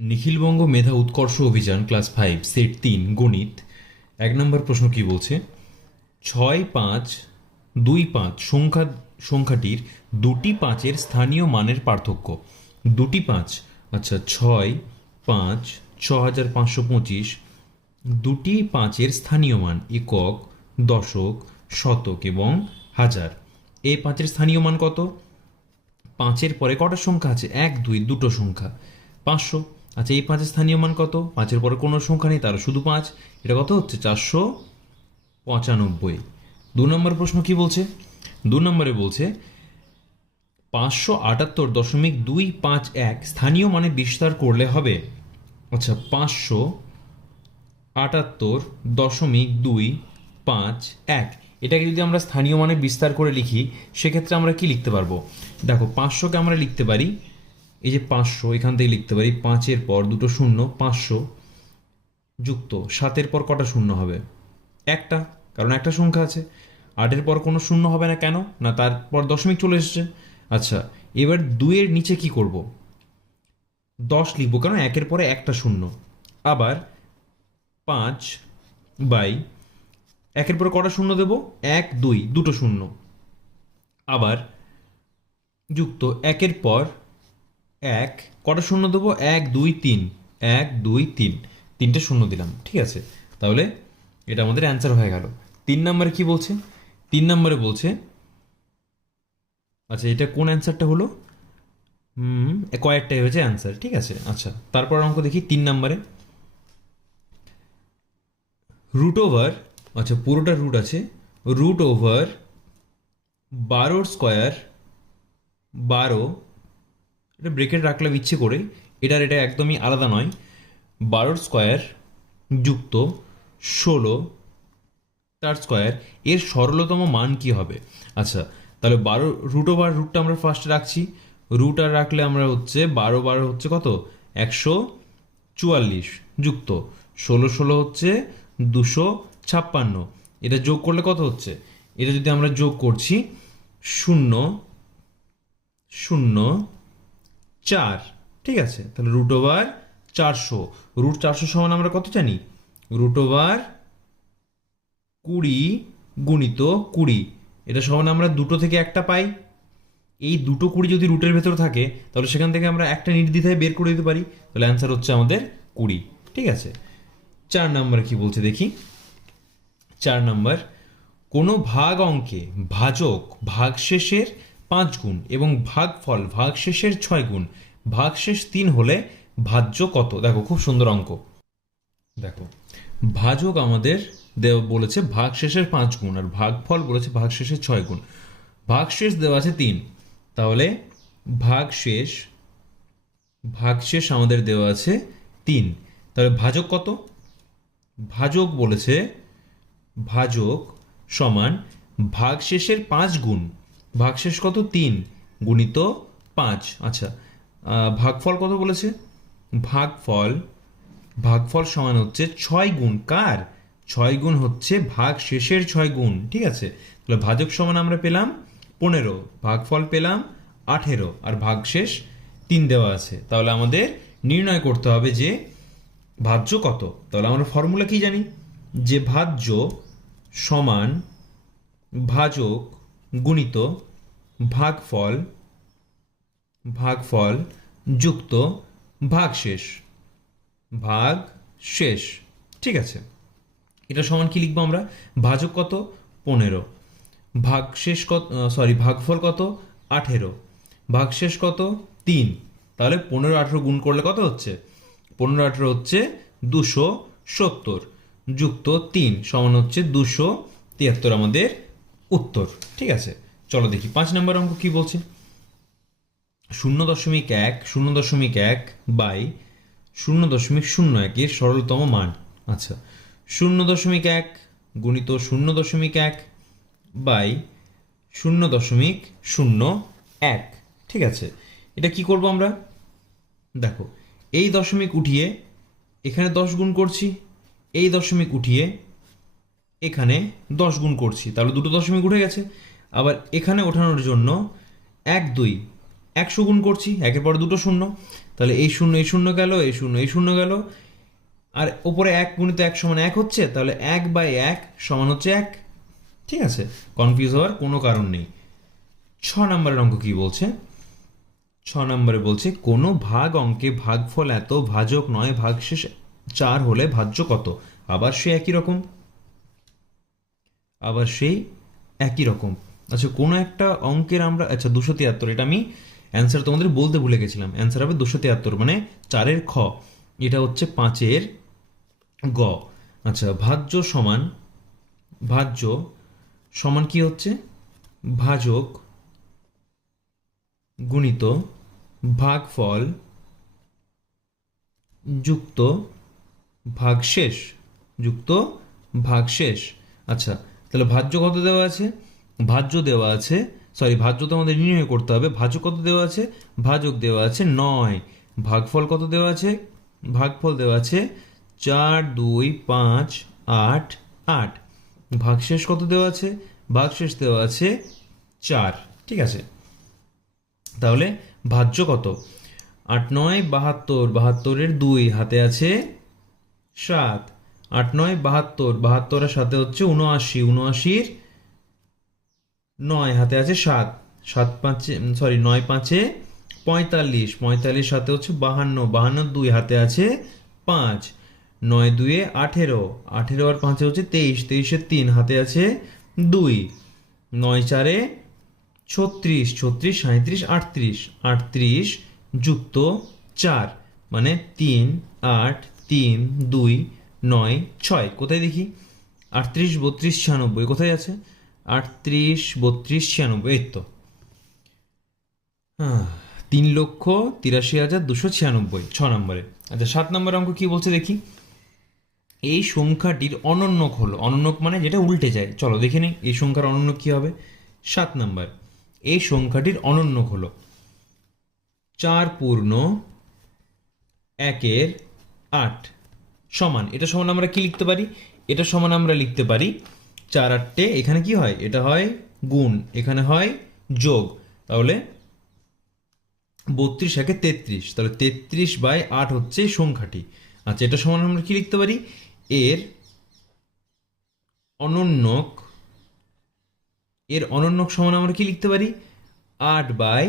নিখিলবঙ্গ মেধা উৎকর্ষ অভিযান, class five, set তিন, গণিত। এক নম্বর প্রশ্ন কি বলছে? ছয় পাঁচ দুই পাঁচ সংখ্যা, সংখ্যাটির দুটি পাঁচের স্থানীয় মানের পার্থক্য। দুটি পাঁচ আচ্ছা ছয় পাঁচ ছ হাজার পাঁচশো পঁচিশ। দুটি পাঁচের স্থানীয় মান একক, দশক, শতক এবং হাজার। এই পাঁচের স্থানীয় মান কত? পাঁচের পরে কটা সংখ্যা আছে? এক, দুই, দুটো সংখ্যা। পাঁচশো। আচ্ছা এই পাঁচের স্থানীয় মান কত? পাঁচের পরে কোনো সংখ্যা নেই তার শুধু পাঁচ। এটা কত হচ্ছে? চারশো পঁচানব্বই। দু নম্বর প্রশ্ন কি বলছে? দু নম্বরে বলছে, পাঁচশো আটাত্তর দশমিক দুই পাঁচ এক স্থানীয় মানে বিস্তার করলে হবে। আচ্ছা পাঁচশো আটাত্তর দশমিক দুই পাঁচ এক। এটাকে যদি আমরা স্থানীয় মানে বিস্তার করে লিখি, সেক্ষেত্রে আমরা কি লিখতে পারব? দেখো, পাঁচশোকে আমরা লিখতে পারি এই যে পাঁচশো, এখান থেকে লিখতে পারি, পাঁচের পর দুটো শূন্য, পাঁচশো যুক্ত, সাতের পর কটা শূন্য হবে? একটা, কারণ একটা সংখ্যা আছে। আটের পর কোনো শূন্য হবে না কেন? না, তারপর দশমিক চলে এসেছে। আচ্ছা এবার দুইয়ের নিচে কি করব? দশ লিখব, কারণ একের পরে একটা শূন্য। আবার পাঁচ বাই একের পরে কটা শূন্য দেব? এক, দুই, দুটো শূন্য। আবার যুক্ত, একের পর এক, কটা শূন্য দেবো? এক, দুই, তিন। এক, দুই, তিন। তিনটে শূন্য দিলাম, ঠিক আছে? তাহলে এটা আমাদের অ্যান্সার হয়ে গেল। তিন নম্বরে কি বলছে? তিন নম্বরে বলছে আচ্ছা এটা কোন অ্যান্সারটা হলো? হুম কয়েকটাই হয়েছে অ্যান্সার ঠিক আছে? আচ্ছা তারপর অঙ্ক দেখি তিন নম্বরে। রুট ওভার আচ্ছা পুরোটা রুট আছে। রুট ওভার বারোর স্কোয়ার বারো এটা ব্রেকেট রাখলাম ইচ্ছে করে। এটার এটা একদমই আলাদা নয়। বারোর স্কোয়ার যুক্ত ষোলো তার স্কোয়ার এর সরলতম মান কি হবে? আচ্ছা তাহলে বারো রুট ওভার রুটটা আমরা ফার্স্টে রাখছি। রুট আর রাখলে আমরা হচ্ছে বারো বারো হচ্ছে কত? একশো চুয়াল্লিশ যুক্ত। ষোলো ষোলো হচ্ছে দুশো ছাপ্পান্ন। এটা যোগ করলে কত হচ্ছে? এটা যদি আমরা যোগ করছি, শূন্য শূন্য চার, ঠিক আছে? তাহলে রুট ওভার চারশো। রুট চারশো সমান আমরা কত জানি? রুট ওভার কুড়ি গুণিত কুড়ি। এটা সমান আমরা দুটো থেকে একটা পাই। এই দুটো কুড়ি যদি রুটের ভেতর থাকে, তাহলে সেখান থেকে আমরা একটা নির্দ্বিধায় বের করে দিতে পারি। তাহলে অ্যান্সার হচ্ছে আমাদের কুড়ি। ঠিক আছে? চার নাম্বার কি বলছে দেখি? চার নাম্বার কোনো ভাগ অঙ্কে, ভাজক, ভাগশেষের পাঁচ গুণ এবং ভাগফল ভাগশেষের ছয় গুণ। ভাগশেষ তিন হলে ভাজ্য কত? দেখো, খুব সুন্দর অঙ্ক। দেখো, ভাজক আমাদের দেওয়া বলেছে ভাগশেষের পাঁচ গুণ আর ভাগফল বলেছে ভাগশেষের ছয় গুণ। ভাগশেষ দেওয়া আছে তিন। তাহলে ভাগশেষ ভাগশেষ আমাদের দেওয়া আছে তিন। তাহলে ভাজক কত? ভাজক বলেছে ভাজক সমান ভাগশেষের পাঁচ গুণ। ভাগশেষ কত? তিন গুণিত পাঁচ। আচ্ছা ভাগফল কত বলেছে? ভাগফল ভাগফল সমান হচ্ছে ছয় গুণ। কার? ছয় গুণ হচ্ছে ভাগ শেষের ছয় গুণ। ঠিক আছে? তাহলে ভাজক সমান আমরা পেলাম পনেরো, ভাগফল পেলাম আঠেরো, আর ভাগশেষ তিন দেওয়া আছে। তাহলে আমাদের নির্ণয় করতে হবে যে ভাজ্য কত। তাহলে আমরা ফর্মুলা কি জানি? যে ভাজ্য সমান ভাজক গুণিত ভাগফল ভাগফল যুক্ত ভাগশেষ ভাগ শেষ ঠিক আছে। এটা সমান কি লিখব আমরা? ভাজক কত? পনেরো। ভাগশেষ কত? সরি ভাগফল কত? আঠেরো। ভাগশেষ কত? তিন। তাহলে পনেরো, আঠেরো গুণ করলে কত হচ্ছে? পনেরো, আঠেরো হচ্ছে দুশো সত্তর। যুক্ত তিন, সমান হচ্ছে দুশো তিয়াত্তর আমাদের উত্তর, ঠিক আছে? চলো দেখি, পাঁচ নম্বর অঙ্ক কি বলছে? শূন্য দশমিক এক, শূন্য দশমিক এক বাই শূন্য দশমিক শূন্য একের সরলতম মান। আচ্ছা শূন্য দশমিক এক গুণিত শূন্য দশমিক এক বাই শূন্য দশমিক শূন্য এক, ঠিক আছে? এটা কি করব আমরা? দেখো, এই দশমিক উঠিয়ে এখানে দশ গুণ করছি, এই দশমিক উঠিয়ে এখানে দশ গুণ করছি, তাহলে দুটো দশমিক উঠে গেছে। আবার এখানে ওঠানোর জন্য এক দুই, একশো গুণ করছি, একের পর দুটো শূন্য। তাহলে এই শূন্য এই শূন্য গেল, এই শূন্য এই শূন্য গেল। আর ওপরে এক গুণিত এক সমান এক হচ্ছে, তাহলে এক বাই এক সমান হচ্ছে এক। ঠিক আছে? কনফিউজ হওয়ার কোনো কারণ নেই। ছ নম্বরের অঙ্ক কি বলছে? ছ নম্বরে বলছে, কোনো ভাগ অঙ্কে ভাগফল এত ভাজক নয়, ভাগশেষ চার হলে ভাজ্য কত? আবার সে একই রকম। আবার সেই একই রকম। আচ্ছা কোনো একটা অঙ্কের আমরা আচ্ছা দুশো তিয়াত্তর, এটা আমি অ্যান্সার তোমাদের বলতে ভুলে গেছিলাম। অ্যান্সার হবে দুশো তিয়াত্তর মানে চারের খ। এটা হচ্ছে পাঁচের গ। আচ্ছা ভাজ্য সমান ভাজ্য সমান কি হচ্ছে? ভাজক গুণিত ভাগফল যুক্ত ভাগশেষ যুক্ত ভাগশেষ। আচ্ছা তাহলে ভাজ্য কত দেওয়া আছে? ভাজ্য দেওয়া আছে সরি ভাজ্য তো আমাদের নির্ণয় করতে হবে। ভাজ্য কত দেওয়া আছে? ভাজক দেওয়া আছে নয়। ভাগফল কত দেওয়া আছে? ভাগফল দেওয়া আছে চার, দুই, পাঁচ, আট আট। ভাগশেষ কত দেওয়া আছে? ভাগশেষ দেওয়া আছে চার। ঠিক আছে? তাহলে ভাজ্য কত? আট নয়, বাহাত্তর। বাহাত্তরের দুই হাতে আছে সাত। আট নয়, বাহাত্তর। বাহাত্তরের সাথে হচ্ছে উনআশি উনআশির নয় হাতে আছে সাত। সাত পাঁচে সরি নয় পাঁচে পঁয়তাল্লিশ। পঁয়তাল্লিশ সাথে হচ্ছে বাহান্ন। বাহান্ন দুই হাতে আছে পাঁচ। নয় দুয়ে আঠেরো। আঠেরো আর পাঁচে হচ্ছে তেইশ। তেইশের তিন হাতে আছে দুই। নয় চারে ছত্রিশ। ছত্রিশ সাঁত্রিশ আটত্রিশ। আটত্রিশ যুক্ত চার। মানে তিন, আট, তিন, দুই নয়, ছয়। কোথায় দেখি? আটত্রিশ, বত্রিশ, ছিয়ানব্বই। কোথায় আছে? আটত্রিশ, বত্রিশ, ছিয়ানব্বই। এই তো। তিন লক্ষ তিরাশি হাজার দুশো ছিয়ানব্বই, ছ নম্বরে। আচ্ছা সাত নম্বর অঙ্ক কি বলছে দেখি? এই সংখ্যাটির অনন্যক হলো। অনন্যক মানে যেটা উল্টে যায়। চলো, দেখে নিই এই সংখ্যার অনন্যক কি হবে? সাত নম্বর। এই সংখ্যাটির অনন্যক হলো। চার পূর্ণ একের আট। সমান, এটা সমান আমরা কি লিখতে পারি? এটা সমান আমরা লিখতে পারি চার আটটে এখানে কি হয়? এটা হয় গুণ, এখানে হয় যোগ। তাহলে বত্রিশ একে তেত্রিশ, তাহলে তেত্রিশ বাই আট হচ্ছে সংখ্যাটি। আচ্ছা এটা সমান আমরা কি লিখতে পারি? এর অনন্যক এর অনন্যক সমান আমরা কি লিখতে পারি? আট বাই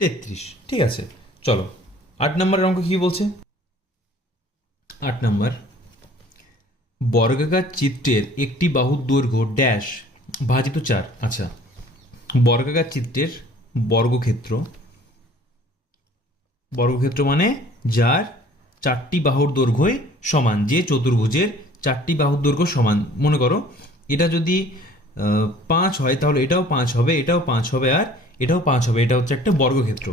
তেত্রিশ, ঠিক আছে? চলো, আট নম্বরের অঙ্ক কি বলছে? আট নম্বর। বর্গাকার চিত্রের একটি বাহুর দৈর্ঘ্য ড্যাশ ভাজিত চার। আচ্ছা বর্গাকার চিত্রের বর্গক্ষেত্র। বর্গক্ষেত্র মানে যার চারটি বাহুর দৈর্ঘ্যই সমান, যে চতুর্ভুজের চারটি বাহুর দৈর্ঘ্য সমান। মনে করো, এটা যদি পাঁচ হয়, তাহলে এটাও পাঁচ হবে, এটাও পাঁচ হবে, আর এটাও পাঁচ হবে। এটা হচ্ছে একটা বর্গক্ষেত্র।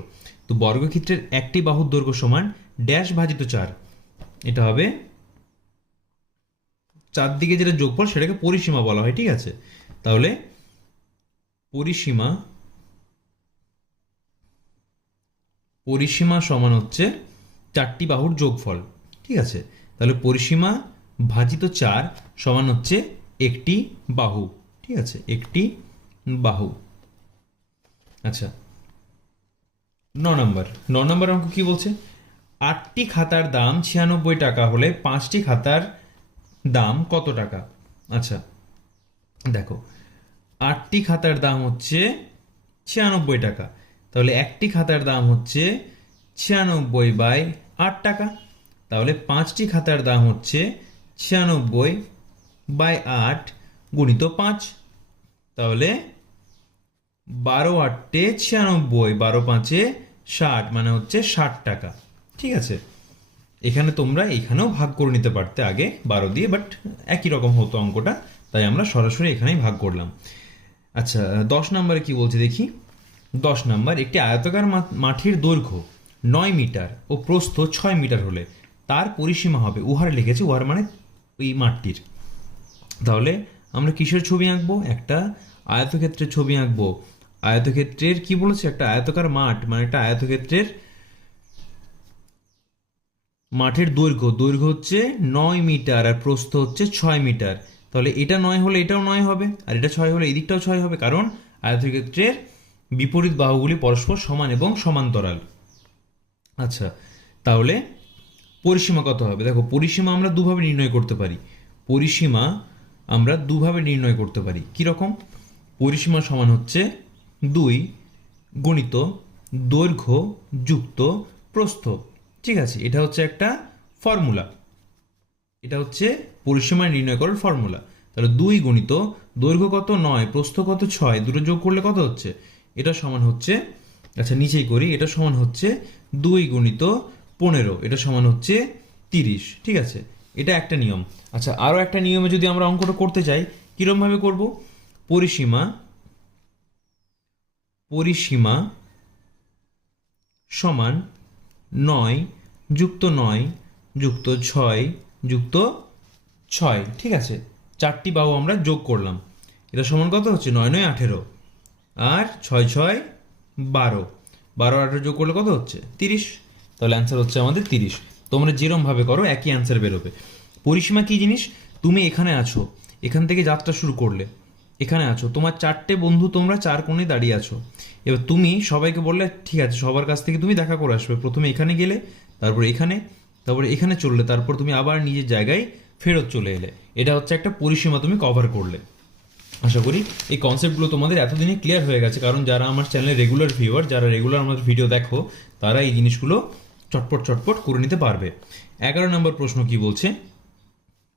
তো বর্গক্ষেত্রের একটি বাহুর দৈর্ঘ্য সমান ড্যাশ ভাজিত চার। এটা হবে চারদিকে যেটা যোগফল সেটাকে পরিসীমা বলা হয়, ঠিক আছে? তাহলে পরিসীমা পরিসীমা সমান হচ্ছে চারটি বাহুর যোগফল, ঠিক আছে? তাহলে পরিসীমা ভাজিত চার সমান হচ্ছে একটি বাহু, ঠিক আছে? একটি বাহু। আচ্ছা ন নম্বর ন নম্বর অঙ্ক কি বলছে? আটটি খাতার দাম ছিয়ানব্বই টাকা হলে পাঁচটি খাতার দাম কত টাকা? আচ্ছা দেখো, আটটি খাতার দাম হচ্ছে ছিয়ানব্বই টাকা। তাহলে একটি খাতার দাম হচ্ছে ছিয়ানব্বই বাই আট টাকা। তাহলে পাঁচটি খাতার দাম হচ্ছে ছিয়ানব্বই বাই আট গুণিত পাঁচ। তাহলে বারো আটটে ছিয়ানব্বই, বারো পাঁচে ষাট মানে হচ্ছে ষাট টাকা। ঠিক আছে। এখানে তোমরা এখানেও ভাগ করে নিতে পারতে আগে বারো দিয়ে বাট একই রকম হতো অঙ্কটা, তাই আমরা সরাসরি এখানেই ভাগ করলাম। আচ্ছা দশ নম্বরে কি বলছে দেখি? দশ নম্বর, একটি আয়তাকার মাঠের দৈর্ঘ্য নয় মিটার ও প্রস্থ ছয় মিটার হলে তার পরিসীমা হবে, উহার লিখেছে উহার মানে ওই মাঠটির তাহলে আমরা কিসের ছবি আঁকবো? একটা আয়তক্ষেত্রের ছবি আঁকবো। আয়তক্ষেত্রের কি বলেছে? একটা আয়তকার মাঠ মানে একটা আয়তক্ষেত্রের মাঠের দৈর্ঘ্য দৈর্ঘ্য হচ্ছে নয় মিটার আর প্রস্থ হচ্ছে ছয় মিটার। তাহলে এটা নয় হলে এটাও নয় হবে, আর এটা ছয় হলে এদিকটাও ছয় হবে, কারণ আয়তক্ষেত্রের বিপরীত বাহুগুলি পরস্পর সমান এবং সমান্তরাল। আচ্ছা তাহলে পরিসীমা কত হবে? দেখো, পরিসীমা আমরা দুভাবে নির্ণয় করতে পারি। পরিসীমা আমরা দুভাবে নির্ণয় করতে পারি। কি রকম? পরিসীমা সমান হচ্ছে দুই গণিত দৈর্ঘ্য যুক্ত প্রস্থ। ঠিক আছে, এটা হচ্ছে একটা ফর্মুলা এটা হচ্ছে পরিসীমা নির্ণয় করার ফর্মুলা তাহলে দুই গণিত দৈর্ঘ্য কত? নয়। প্রস্থ কত? ছয়। দুটো যোগ করলে কত হচ্ছে? এটা সমান হচ্ছে আচ্ছা নিচেই করি, এটা সমান হচ্ছে দুই গণিত পনেরো। এটা সমান হচ্ছে তিরিশ। ঠিক আছে, এটা একটা নিয়ম। আচ্ছা আরও একটা নিয়মে যদি আমরা অঙ্কটা করতে চাই কীরকমভাবে করব? পরিসীমা পরিসীমা সমান নয় যুক্ত নয়, যুক্ত ছয় যুক্ত ছয়। ঠিক আছে? চারটি বাহু আমরা যোগ করলাম। এটা সমান কত হচ্ছে? নয় নয়, আঠেরো। আর ছয় ছয়, বারো। বারো আঠেরো যোগ করলে কত হচ্ছে? তিরিশ। তাহলে অ্যান্সার হচ্ছে আমাদের তিরিশ। তোমরা যেরমভাবে করো, একই অ্যান্সার বেরোবে। পরিসীমা কী জিনিস? তুমি এখানে আছো। এখান থেকে যাত্রা শুরু করলে। এখানে আছো। তোমার চারটে বন্ধু তোমরা চার কোণে দাঁড়িয়ে আছো। এবার তুমি সবাইকে বললে, ঠিক আছে, সবার কাছ থেকে তুমি দেখা করে আসবে। প্রথমে এখানে গেলে তারপর এখানে, তারপরে এখানে চললে, তারপর তুমি আবার নিজের জায়গায় ফেরত চলে এলে। এটা হচ্ছে একটা পরিসীমা তুমি কভার করলে। আশা করি এই কনসেপ্টগুলো তোমাদের এতদিনে ক্লিয়ার হয়ে গেছে, কারণ যারা আমার চ্যানেলে রেগুলার ভিউয়ার যারা রেগুলার আমাদের ভিডিও দেখো, তারা এই জিনিসগুলো চটপট চটপট করে নিতে পারবে। এগারো নম্বর প্রশ্ন কি বলছে?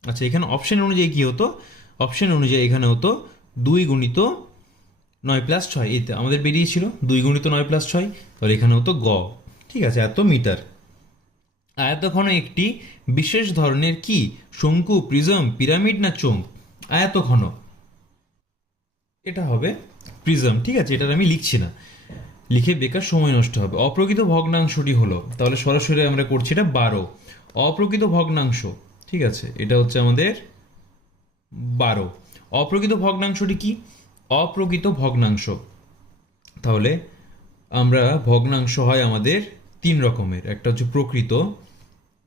আচ্ছা এখানে অপশন অনুযায়ী কি হতো? অপশন অনুযায়ী এখানে হতো দুই গুণিত নয় প্লাস ছয়। এতে আমাদের বেরিয়েছিল, দুই গুণিত নয় প্লাস ছয়, তাহলে এখানে হতো গ। ঠিক আছে, এত মিটার আয়তঘন একটি। বিশেষ ধরনের কি? শঙ্কু, প্রিজম, পিরামিড না চোঙ? আয়তঘন এটা হবে প্রিজম, ঠিক আছে? এটার আমি লিখছি না। লিখে বেকার সময় নষ্ট হবে। অপ্রকৃত ভগ্নাংশটি হলো, তাহলে সরাসরি আমরা করছি এটা বারো। অপ্রকৃত ভগ্নাংশ, ঠিক আছে? এটা হচ্ছে আমাদের বারো। অপ্রকৃত ভগ্নাংশটি কি? অপ্রকৃত ভগ্নাংশ। তাহলে আমরা ভগ্নাংশ হয় আমাদের তিন রকমের। একটা হচ্ছে প্রকৃত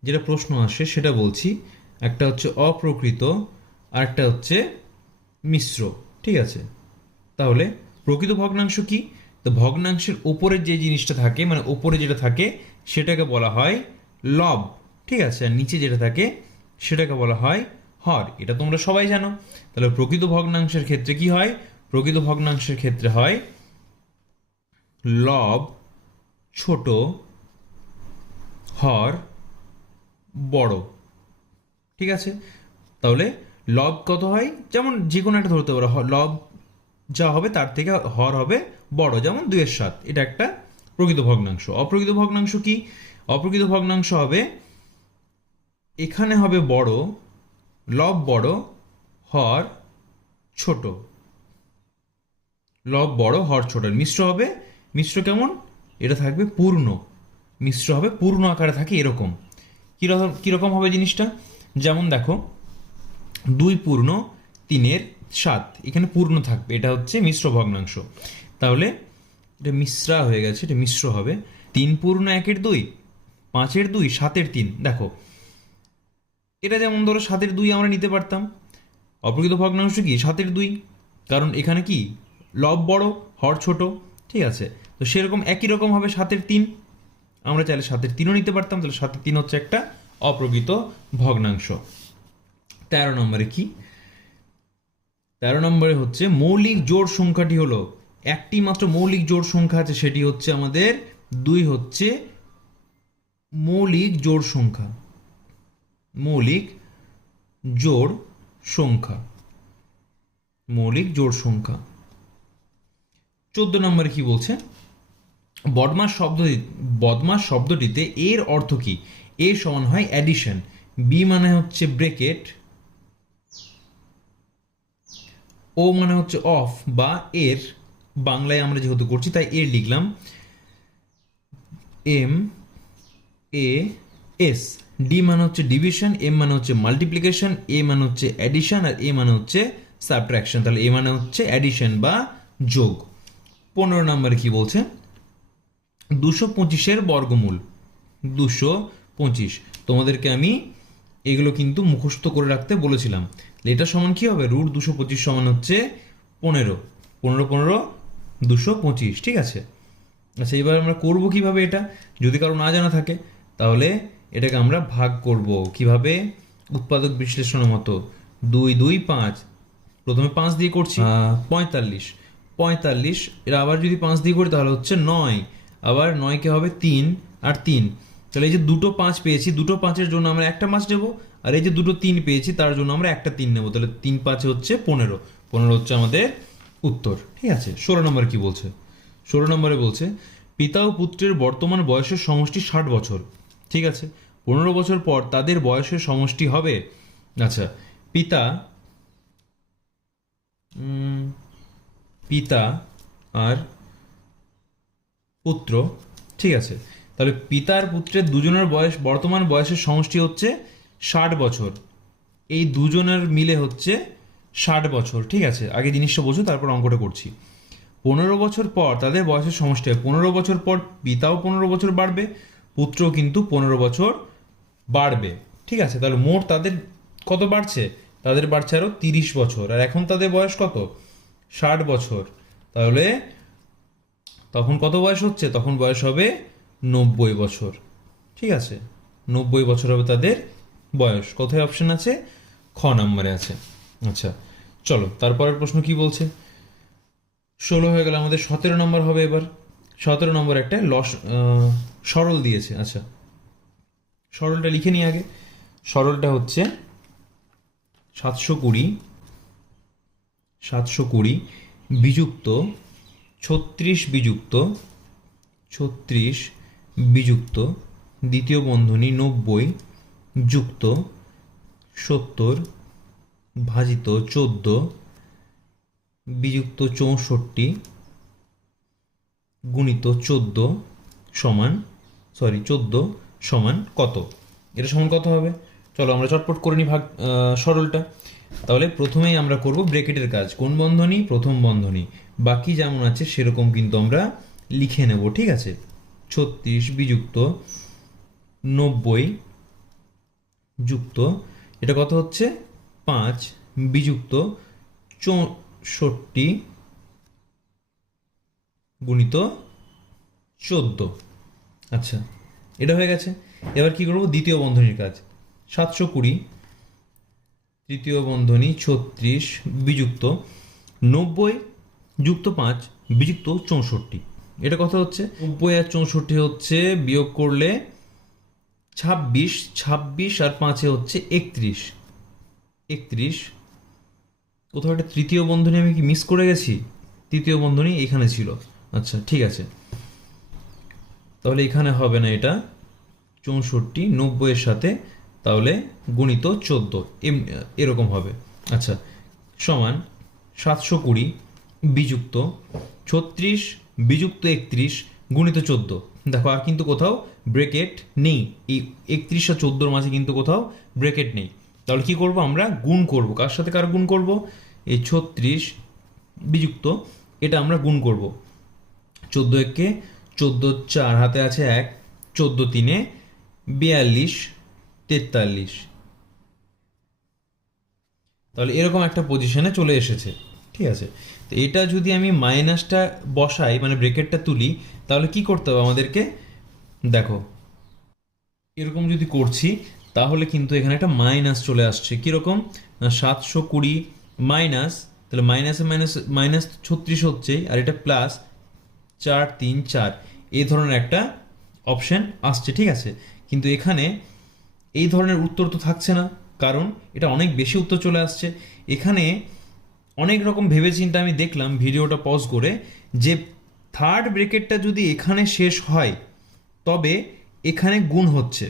যেটা প্রশ্ন আসে সেটা বলছি। একটা হচ্ছে অপ্রকৃত আর একটা হচ্ছে মিশ্র। ঠিক আছে? তাহলে প্রকৃত ভগ্নাংশ কি? তো ভগ্নাংশের ওপরে যে জিনিসটা থাকে মানে ওপরে যেটা থাকে, সেটাকে বলা হয় লব। ঠিক আছে? আর নিচে যেটা থাকে, সেটাকে বলা হয় হর। এটা তোমরা সবাই জানো। তাহলে প্রকৃত ভগ্নাংশের ক্ষেত্রে কি হয়? প্রকৃত ভগ্নাংশের ক্ষেত্রে হয় লব ছোট হর বড়। ঠিক আছে? তাহলে লব কত হয়? যেমন যে কোনো একটা ধরতে পারো লব যা হবে তার থেকে হর হবে বড়, যেমন দুয়ের সাত। এটা একটা প্রকৃত ভগ্নাংশ। অপ্রকৃত ভগ্নাংশ কি? অপ্রকৃত ভগ্নাংশ হবে, এখানে হবে বড় লব বড়, হর ছোট। লব বড়, হর ছোট। মিশ্র হবে, মিশ্র কেমন? এটা থাকবে পূর্ণ। মিশ্র হবে পূর্ণ আকারে থাকে এরকম। কীরকম কীরকম হবে জিনিসটা? যেমন দেখো, দুই পূর্ণ, তিনের সাত। এখানে পূর্ণ থাকবে, এটা হচ্ছে মিশ্র ভগ্নাংশ। তাহলে এটা মিশ্রা হয়ে গেছে, এটা মিশ্র হবে। তিন পূর্ণ একের দুই, পাঁচের দুই, সাতের তিন। দেখো, এটা যেমন ধরো সাতের দুই আমরা নিতে পারতাম। অপ্রকৃত ভগ্নাংশ কি? সাতের দুই। কারণ এখানে কি? লব বড়, হর ছোট, ঠিক আছে? তো সেরকম একই রকম হবে সাতের তিন। আমরা চাইলে সাতের তিনও নিতে পারতাম, তাহলে সাতের তিন হচ্ছে একটা অপ্রকৃত ভগ্নাংশ। তেরো নম্বরে কি? তেরো নম্বরে হচ্ছে মৌলিক জোড় সংখ্যাটি হলো, একটি মাত্র মৌলিক জোড় সংখ্যা আছে, সেটি হচ্ছে আমাদের দুই হচ্ছে মৌলিক জোড় সংখ্যা। মৌলিক জোড় সংখ্যা। মৌলিক জোড় সংখ্যা। চোদ্দ নম্বরে কি বলছে? বদমাস শব্দ বদমাস শব্দটিতে এর অর্থ কি? এ সমান হয় অ্যাডিশন বি মানে হচ্ছে ব্রেকেট ও মানে হচ্ছে অফ বা এর। বাংলায় আমরা যেহেতু করছি, তাই এর লিখলাম। এম এ এস ডি মানে হচ্ছে ডিভিশন এম মানে হচ্ছে মাল্টিপ্লিকেশন এ মানে হচ্ছে অ্যাডিশন আর এ মানে হচ্ছে সাবট্রাকশন তাহলে এ মানে হচ্ছে অ্যাডিশন বা যোগ। পনেরো নম্বরে কি বলছে? দুশো পঁচিশের বর্গমূল। দুশো পঁচিশ। তোমাদেরকে আমি এগুলো কিন্তু মুখস্থ করে রাখতে বলেছিলাম। এটা সমান কি হবে? রুট দুশো পঁচিশ সমান হচ্ছে পনেরো। পনেরো পনেরো দুশো পঁচিশ। ঠিক আছে? আচ্ছা এবার আমরা করব কীভাবে এটা? যদি কারও না জানা থাকে তাহলে এটাকে আমরা ভাগ করব। কীভাবে? উৎপাদক বিশ্লেষণের মতো। দুই দুই পাঁচ। প্রথমে পাঁচ দিয়ে করছি। পঁয়তাল্লিশ। পঁয়তাল্লিশ এর আবার যদি পাঁচ দিয়ে করি তাহলে হচ্ছে নয়। আবার নয়কে হবে তিন আর তিন। তাহলে এই যে দুটো পাঁচ পেয়েছি, দুটো পাঁচের জন্য আমরা একটা পাঁচ নেব, আর এই যে দুটো তিন পেয়েছি, তার জন্য আমরা একটা তিন নেব। তাহলে তিন পাঁচে হচ্ছে পনেরো। পনেরো হচ্ছে আমাদের উত্তর। ঠিক আছে? ষোলো নম্বর কি বলছে? ষোলো নম্বরে বলছে, পিতা ও পুত্রের বর্তমান বয়সের সমষ্টি ষাট বছর। ঠিক আছে? পনেরো বছর পর তাদের বয়সের সমষ্টি হবে আচ্ছা পিতা পিতা আর পুত্র, ঠিক আছে? তাহলে পিতার পুত্রের দুজনের বয়স, বর্তমান বয়সের সমষ্টি হচ্ছে ষাট বছর। এই দুজনের মিলে হচ্ছে ষাট বছর, ঠিক আছে? আগে জিনিসটা বোঝো, তারপর অঙ্কটা করছি। পনেরো বছর পর তাদের বয়সের সমষ্টি হয়। পনেরো বছর পর পিতাও পনেরো বছর বাড়বে, পুত্রও কিন্তু পনেরো বছর বাড়বে, ঠিক আছে? তাহলে মোট তাদের কত বাড়ছে? তাদের বাড়ছে আরও তিরিশ বছর। আর এখন তাদের বয়স কত? ষাট বছর। তাহলে তখন কত বয়স হচ্ছে? তখন বয়স হবে নব্বই বছর। ঠিক আছে? নব্বই বছর হবে তাদের বয়স। কোথায় অপশন আছে? খ নম্বরে আছে। আচ্ছা চলো, তারপরের প্রশ্ন কি বলছে? ষোলো হয়ে গেল, আমাদের সতেরো নম্বর হবে এবার। সতেরো নম্বর একটা লস সরল দিয়েছে। আচ্ছা সরলটা লিখে নিই আগে। সরলটা হচ্ছে সাতশো কুড়ি সাতশো কুড়ি বিযুক্ত ছত্রিশ বিযুক্ত ছত্রিশ বিযুক্ত, দ্বিতীয় বন্ধনী নব্বই যুক্ত, সত্তর ভাজিত চোদ্দ বিযুক্ত চৌষট্টি গুণিত চোদ্দ সমান সরি চোদ্দ সমান কত? এটা সমান কত হবে? চলো আমরা চটপট করে নিই ভাগ সরলটা। তাহলে প্রথমেই আমরা করব ব্রেকেটের কাজ। কোন বন্ধনী? প্রথম বন্ধনী। বাকি যেমন আছে সেরকম কিন্তু আমরা লিখে নেব, ঠিক আছে? ছত্রিশ বিযুক্ত নব্বই যুক্ত, এটা কত হচ্ছে? পাঁচ বিযুক্ত চৌষট্টি গুণিত চোদ্দ। আচ্ছা এটা হয়ে গেছে। এবার কি করব? দ্বিতীয় বন্ধনীর কাজ। সাতশো কুড়ি, তৃতীয় বন্ধনী ছত্রিশ বিযুক্ত নব্বই যুক্ত পাঁচ, বিযুক্ত চৌষট্টি। এটা কথা হচ্ছে? নব্বই আর চৌষট্টি হচ্ছে, বিয়োগ করলে ছাব্বিশ ছাব্বিশ আর পাঁচে হচ্ছে একত্রিশ। একত্রিশ। কোথাও একটা তৃতীয় বন্ধনী আমি কি মিস করে গেছি? তৃতীয় বন্ধনী এখানে ছিল। আচ্ছা ঠিক আছে। তাহলে এখানে হবে না এটা। চৌষট্টি, নব্বইয়ের সাথে তাহলে গুণিত চোদ্দ। এরকম হবে। আচ্ছা সমান সাতশো কুড়ি। বিযুক্ত, ছত্রিশ, বিযুক্ত একত্রিশ, গুণিত চোদ্দ। দেখো, আর কিন্তু কোথাও ব্রেকেট নেই। এই একত্রিশ আর চোদ্দোর মাঝে কিন্তু কোথাও ব্রেকেট নেই। তাহলে কি করব আমরা? গুণ করব। কার সাথে কার গুণ করব? এই ছত্রিশ বিযুক্ত, এটা আমরা গুণ করব। চোদ্দ একে, চোদ্দ চার, হাতে আছে এক, চোদ্দ তিনে, বিয়াল্লিশ, তেতাল্লিশ। তাহলে এরকম একটা পজিশনে চলে এসেছে। ঠিক আছে? এটা যদি আমি মাইনাসটা বসাই মানে ব্রেকেটটা তুলি, তাহলে কি করতে হবে আমাদেরকে? দেখো, এরকম যদি করছি, তাহলে কিন্তু এখানে একটা মাইনাস চলে আসছে। কীরকম? সাতশো কুড়ি মাইনাস তাহলে মাইনাসে মাইনাস মাইনাস ছত্রিশ হচ্ছেই আর এটা প্লাস চার তিন চার। এই ধরনের একটা অপশান আসছে, ঠিক আছে? কিন্তু এখানে এই ধরনের উত্তর তো থাকছে না, কারণ এটা অনেক বেশি উত্তর চলে আসছে। এখানে অনেক রকম ভেবেচিন্তে আমি দেখলাম, ভিডিওটা পজ করে, যে থার্ড ব্রেকেটটা যদি এখানে শেষ হয়, তবে এখানে গুণ হচ্ছে।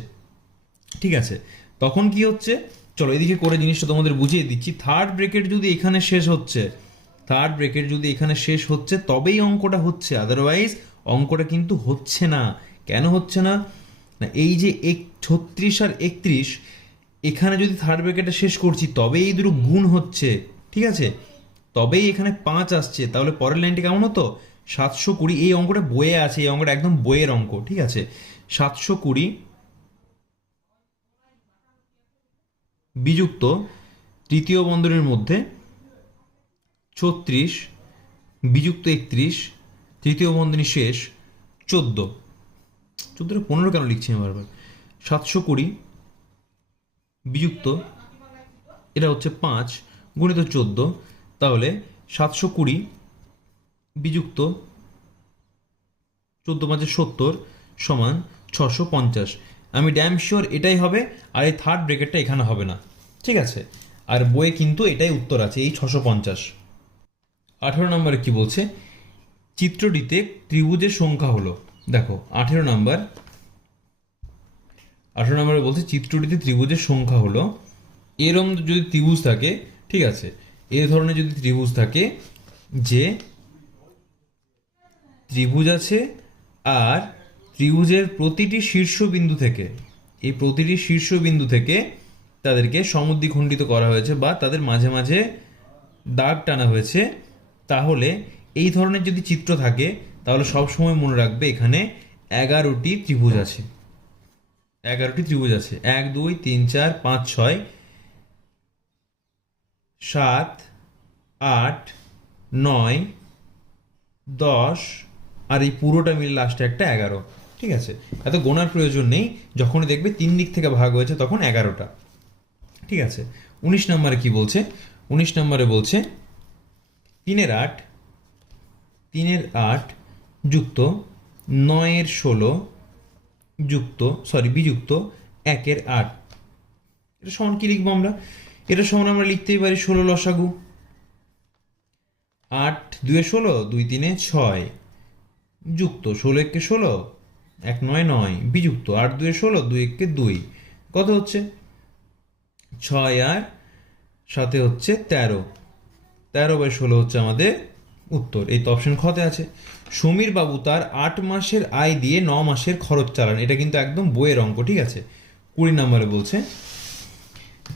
ঠিক আছে? তখন কি হচ্ছে? চলো এদিকে করে জিনিসটা তোমাদের বুঝিয়ে দিচ্ছি। থার্ড ব্রেকেট যদি এখানে শেষ হচ্ছে থার্ড ব্রেকেট যদি এখানে শেষ হচ্ছে, তবেই অঙ্কটা হচ্ছে। আদারওয়াইজ অঙ্কটা কিন্তু হচ্ছে না। কেন হচ্ছে না? না, এই যে এক, ছত্রিশ আর একত্রিশ, এখানে যদি থার্ড ব্রেকেটটা শেষ করছি তবে এই দুটো গুণ হচ্ছে। ঠিক আছে? তবেই এখানে পাঁচ আসছে। তাহলে পরের লাইনটি কেমন হতো? সাতশো কুড়ি, এই অঙ্কটা বইয়ে আছে, এই অঙ্কটা একদম বইয়ের অঙ্ক, ঠিক আছে? সাতশো কুড়ি বিযুক্ত তৃতীয় বন্ধনীর মধ্যে ছত্রিশ, বিযুক্ত একত্রিশ, তৃতীয় বন্ধনী শেষ চোদ্দ। চোদ্দোটা পনেরো কেন লিখছি আমি বারবার? সাতশো কুড়ি বিযুক্ত, এটা হচ্ছে পাঁচ, গুণিত চোদ্দ তাহলে সাতশো কুড়ি বিযুক্ত চোদ্দ পাঁচে সত্তর সমান ছশো পঞ্চাশ। আমি ড্যাম শিওর এটাই হবে, আর এই থার্ড ব্রেকেটটা এখানে হবে না। ঠিক আছে? আর বইয়ে কিন্তু এটাই উত্তর আছে, এই ছশো পঞ্চাশ। আঠেরো নম্বরে কি বলছে? চিত্রটিতে ত্রিভুজের সংখ্যা হলো, দেখো, আঠেরো নম্বর। আঠেরো নম্বরে বলছে, চিত্রটিতে ত্রিভুজের সংখ্যা হলো, এরম যদি ত্রিভুজ থাকে, ঠিক আছে এই ধরনের যদি ত্রিভুজ থাকে, যে ত্রিভুজ আছে আর ত্রিভুজের প্রতিটি শীর্ষবিন্দু থেকে, এই প্রতিটি শীর্ষবিন্দু থেকে তাদেরকে সমুদ্রিখণ্ডিত করা হয়েছে বা তাদের মাঝে মাঝে দাগ টানা হয়েছে, তাহলে এই ধরনের যদি চিত্র থাকে, তাহলে সব সময় মনে রাখবে এখানে এগারোটি ত্রিভুজ আছে। এগারোটি ত্রিভুজ আছে। এক, দুই, তিন, চার, পাঁচ, ছয় সাত, আট, নয়, দশ, আর এই পুরোটা মিলে লাস্টে একটা এগারো। ঠিক আছে? এত গোনার প্রয়োজন নেই। যখনই দেখবে তিন দিক থেকে ভাগ হয়েছে তখন এগারোটা। ঠিক আছে? উনিশ নম্বরে কি বলছে? উনিশ নম্বরে বলছে, তিনের আট তিনের আট যুক্ত নয়ের ষোলো যুক্ত সরি বিযুক্ত একের আট। এটা সমান কি লিখব আমরা? এটা সমান আমরা লিখতেই পারি ষোলো লসাগু। আট, দুয়ে ষোলো, দুই তিনে ছয়। যুক্ত, ষোলো একে ষোলো, এক নয় নয়। বিযুক্ত, আট, দুয়ে ষোলো, দুই একে দুই। কত হচ্ছে? ছয় আর সাথে হচ্ছে তেরো। তেরো বাই ষোলো হচ্ছে আমাদের উত্তর। এই তো অপশন খতে আছে। সমীর বাবু তার আট মাসের আয় দিয়ে ন মাসের খরচ চালান। এটা কিন্তু একদম বইয়ের অঙ্ক, ঠিক আছে? কুড়ি নম্বরে বলছে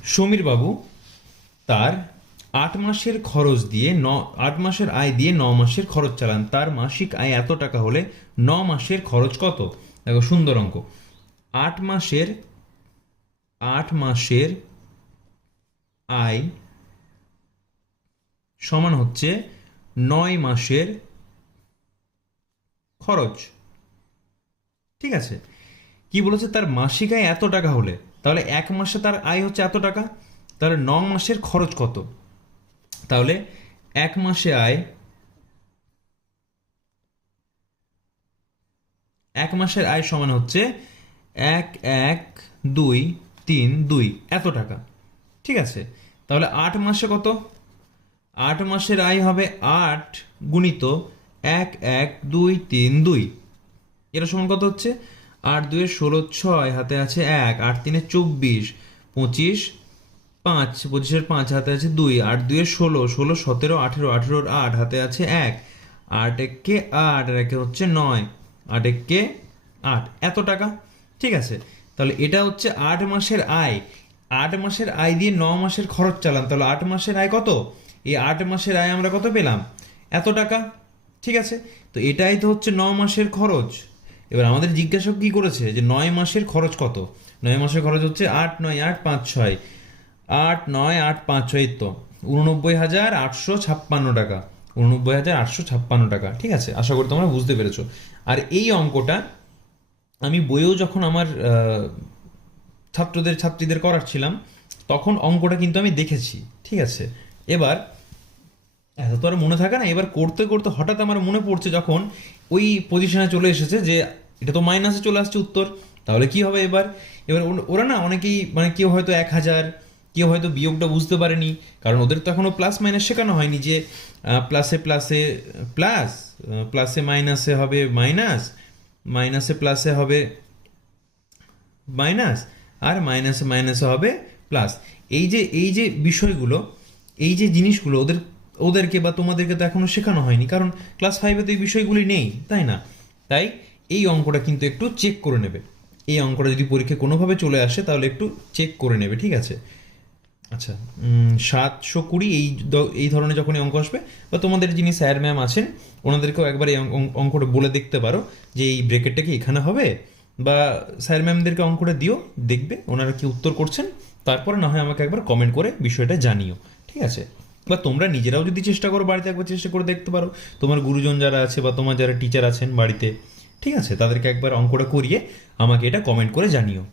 সমীর বাবু তার আট মাসের খরচ দিয়ে ন, আট মাসের আয় দিয়ে ন মাসের খরচ চালান। তার মাসিক আয় এত টাকা হলে ন মাসের খরচ কত? দেখো, সুন্দর অঙ্ক। আট মাসের আট মাসের আয় সমান হচ্ছে নয় মাসের খরচ। ঠিক আছে? কি বলেছে? তার মাসিক আয় এত টাকা হলে তাহলে এক মাসে তার আয় হচ্ছে এত টাকা, তাহলে ন মাসের খরচ কত? তাহলে এক মাসে আয়, এক মাসের আয় সমান হচ্ছে এক এক, দুই, তিন, দুই, এত টাকা। ঠিক আছে? তাহলে আট মাসে কত? আট মাসের আয় হবে আট গুণিত এক এক, দুই, তিন, দুই। এটা সমান কত হচ্ছে? আট দুয়ে ষোলো ছয়, হাতে আছে এক, আট তিনে চব্বিশ, পঁচিশ পাঁচ, পঁচিশের পাঁচ, হাতে আছে দুই, আট দুয়ে ষোলো ষোলো, সতেরো, আঠেরো, আঠেরোর আট, হাতে আছে এক, আট একে আট, আর একে হচ্ছে নয়, আট একে আট, এত টাকা? ঠিক আছে, তাহলে এটা হচ্ছে আট মাসের আয়। আট মাসের আয় দিয়ে ন মাসের খরচ চালান, তাহলে আট মাসের আয় কত? এই আট মাসের আয় আমরা কত পেলাম? এত টাকা? ঠিক আছে, তো এটাই তো হচ্ছে ন মাসের খরচ। এবার আমাদের জিজ্ঞাসা কি করেছে যে নয় মাসের খরচ কত? নয় মাসের খরচ হচ্ছে আট নয় আট পাঁচ ছয়। আট নয় আট পাঁচ ছয় তো। উননব্বই হাজার আটশো ছাপ্পান্ন টাকা। উননব্বই হাজার আটশো ছাপ্পান্ন টাকা, ঠিক আছে? আশা করি তোমরা বুঝতে পেরেছ। আর এই অঙ্কটা আমি বইয়েও যখন আমার ছাত্রদের, ছাত্রীদের করাচ্ছিলাম তখন অঙ্কটা কিন্তু আমি দেখেছি, ঠিক আছে? এবার এত তো আর মনে থাকে না? এবার করতে করতে হঠাৎ আমার মনে পড়ছে যখন ওই পজিশনে চলে এসেছে যে এটা তো মাইনাসে চলে আসছে উত্তর, তাহলে কি হবে এবার? এবার ওর- ওরা না অনেকেই মানে কেউ হয়তো এক হাজার, কেউ হয়তো বিয়োগটা বুঝতে পারেনি, কারণ ওদের তো এখনও প্লাস মাইনাস শেখানো হয়নি যে প্লাসে প্লাসে প্লাস প্লাসে মাইনাসে হবে মাইনাস মাইনাসে প্লাসে হবে মাইনাস আর মাইনাসে মাইনাসে হবে প্লাস এই যে এই যে বিষয়গুলো, এই যে জিনিসগুলো, ওদের ওদেরকে বা তোমাদেরকে তো এখনও শেখানো হয়নি, কারণ ক্লাস ফাইভে তো এই বিষয়গুলি নেই, তাই না? তাই এই অঙ্কটা কিন্তু একটু চেক করে নেবে। এই অঙ্কটা যদি পরীক্ষায় কোনোভাবে চলে আসে, তাহলে একটু চেক করে নেবে, ঠিক আছে? আচ্ছা সাতশো কুড়ি, এই এই ধরনের যখন অঙ্ক আসবে, বা তোমাদের যিনি স্যার ম্যাম আছেন, ওনাদেরকেও একবার এই অঙ্ক- অঙ্ক- অঙ্কটা বলে দেখতে পারো যে এই ব্রেকেটটা কি এখানে হবে, বা স্যার ম্যামদেরকে অঙ্কটা দিও, দেখবে, ওনারা কি উত্তর করছেন, তারপরে না হয় আমাকে একবার কমেন্ট করে বিষয়টা জানিও, ঠিক আছে? বা তোমরা নিজেরাও যদি চেষ্টা করো বাড়িতে একবার চেষ্টা করে দেখতে পারো। তোমার গুরুজন যারা আছে বা তোমার যারা টিচার আছেন বাড়িতে, ঠিক আছে? তাদেরকে একবার অঙ্কটা করিয়ে আমাকে এটা কমেন্ট করে জানিও।